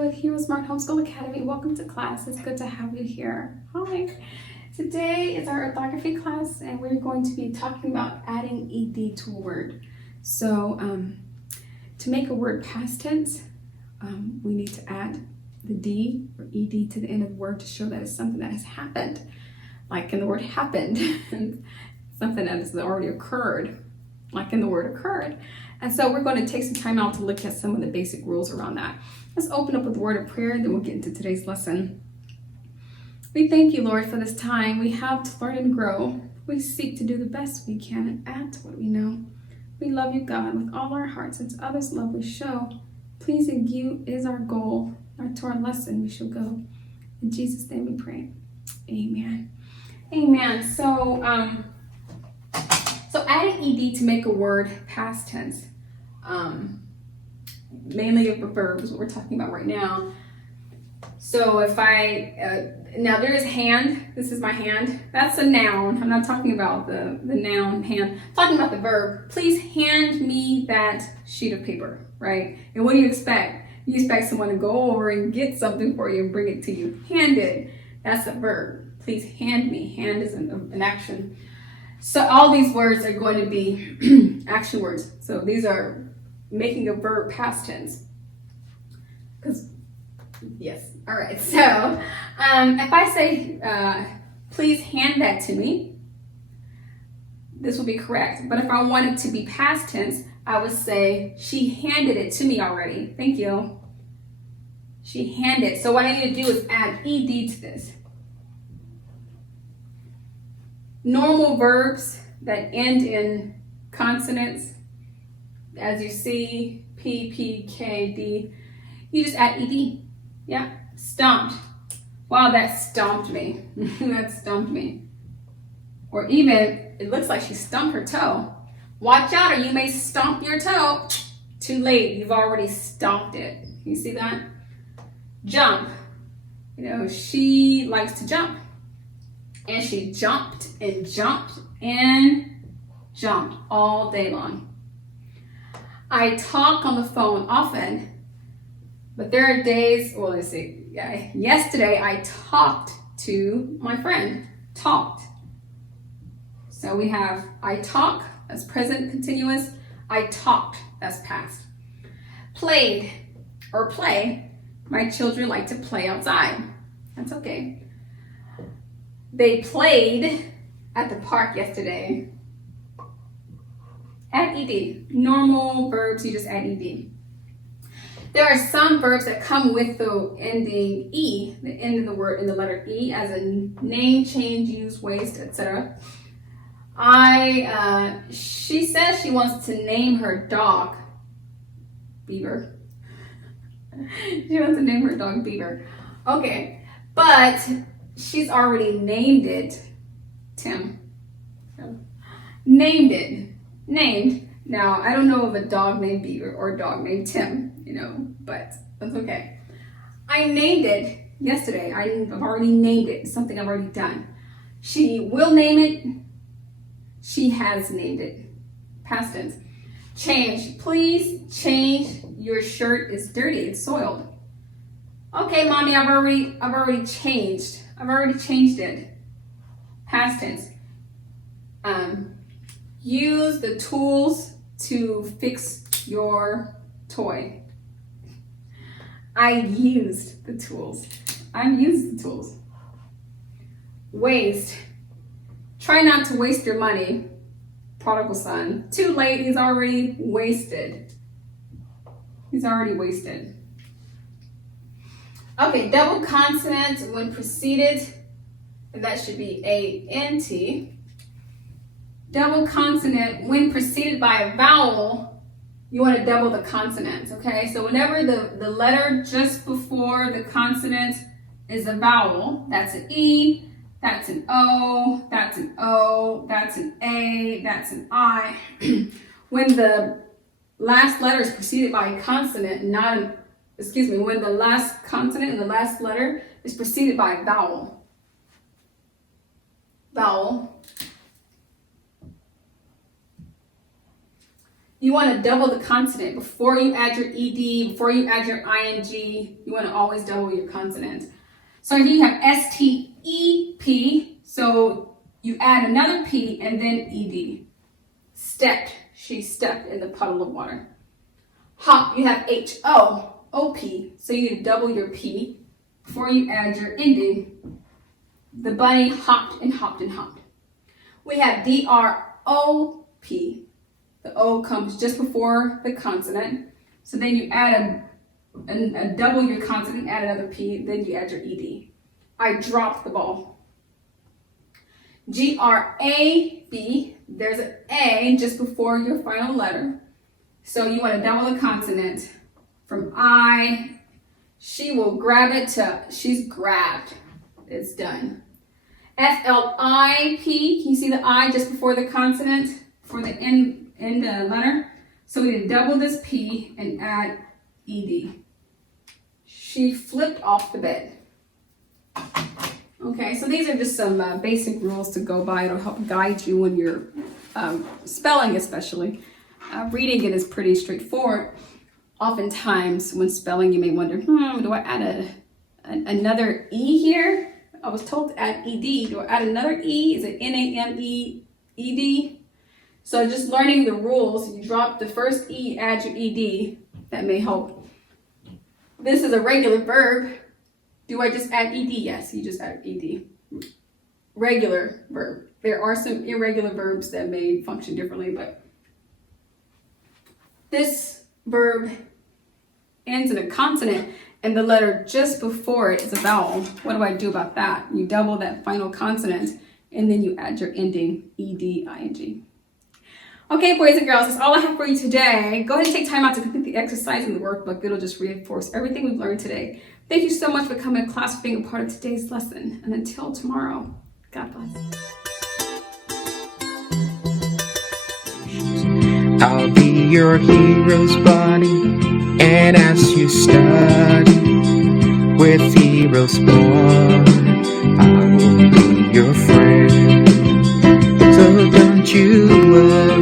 at HeroesMart Homeschool Academy. Welcome to class. It's good to have you here. Hi. Today is our orthography class, and we're going to be talking about adding ed to a word. So, to make a word past tense, we need to add the d or ed to the end of the word to show that it's something that has happened. Like in the word happened, something that has already occurred, like in the word occurred. And so we're going to take some time out to look at some of the basic rules around that. Let's open up with a word of prayer, and then we'll get into today's lesson. We thank you, Lord, for this time we have to learn and grow. We seek to do the best we can and add to what we know. We love you, God, with all our hearts, and to others' love we show. Pleasing you is our goal. To our lesson we shall go. In Jesus' name we pray. Amen. Amen. So adding ed to make a word past tense, mainly of the verb is what we're talking about right now. So if I, now there is hand, this is my hand, that's a noun. I'm not talking about the noun hand, I'm talking about the verb. Please hand me that sheet of paper, right? And what do you expect? You expect someone to go over and get something for you and bring it to you. Hand it, that's a verb. Please hand me, hand is an action. So all these words are going to be action words. So these are making a verb past tense. Yes, all right. So if I say, please hand that to me, this will be correct. But if I want it to be past tense, I would say, she handed it to me already. Thank you. She handed. So what I need to do is add ed to this. Normal verbs that end in consonants, as you see, P, P, K, D, you just add ed. Yeah, stomped. Wow, that stomped me. That stomped me. Or even, it looks like she stumped her toe. Watch out, or you may stomp your toe. Too late, you've already stomped it. You see that? Jump. You know, she likes to jump. And she jumped and jumped and jumped all day long. I talk on the phone often, but there are days, well, let's see, yesterday I talked to my friend, talked. So we have I talk, that's present continuous. I talked, that's past. Played or play, my children like to play outside. That's okay. They played at the park yesterday. Add ed. Normal verbs, you just add ed. There are some verbs that come with the ending e, the end of the word in the letter e, as a name, change, use, waste, etc. She says she wants to name her dog Beaver. She wants to name her dog Beaver. Okay, but she's already named it Tim. Named it. Named. Now, I don't know of a dog named Beaver or a dog named Tim, but that's okay. I named it yesterday. I've already named it. It's something I've already done. She will name it. She has named it. Past tense. Change. Please change. Your shirt is dirty. It's soiled. Okay, mommy, I've already changed. I've already changed it. Past tense. Use the tools to fix your toy. I used the tools. I used the tools. Waste. Try not to waste your money. Prodigal son. Too late, he's already wasted. He's already wasted. Okay, double consonant when preceded, that should be A-N-T. Double consonant when preceded by a vowel, you want to double the consonants, okay? So whenever the letter just before the consonant is a vowel, that's an E, that's an O, that's an O, that's an A, that's an I. When the last letter is preceded by a consonant, when the last consonant and the last letter is preceded by a vowel. Vowel. You want to double the consonant. Before you add your ed, before you add your ing, you want to always double your consonant. So here you have S-T-E-P, so you add another P and then ed. Stepped, she stepped in the puddle of water. Hop, you have H-O-O-P, so you need to double your P before you add your ending. The bunny hopped and hopped and hopped. We have D-R-O-P. The O comes just before the consonant. So then you add a double your consonant, add another P, then you add your ed. I dropped the ball. G-R-A-B, there's an A just before your final letter. So you want to double the consonant from I. She will grab it to, she's grabbed. It's done. F-L-I-P, can you see the I just before the consonant for the end letter? So we need to double this P and add ed. She flipped off the bed. Okay, so these are just some basic rules to go by. It'll help guide you when you're spelling, especially. Reading it is pretty straightforward. Oftentimes, when spelling, you may wonder, do I add another E here? I was told to add ed. Do I add another E? Is it N-A-M-E-E-D? So just learning the rules, you drop the first E, add your ed. That may help. This is a regular verb. Do I just add ed? Yes, you just add ed. Regular verb. There are some irregular verbs that may function differently, but this verb ends in a consonant and the letter just before it is a vowel. What do I do about that? You double that final consonant and then you add your ending, ed-ing. Okay, boys and girls, that's all I have for you today. Go ahead and take time out to complete the exercise in the workbook. It'll just reinforce everything we've learned today. Thank you so much for coming to class, for being a part of today's lesson. And until tomorrow, God bless. I'll be your hero's buddy, and as you study with HeroesMart, I will be your friend. So don't you worry.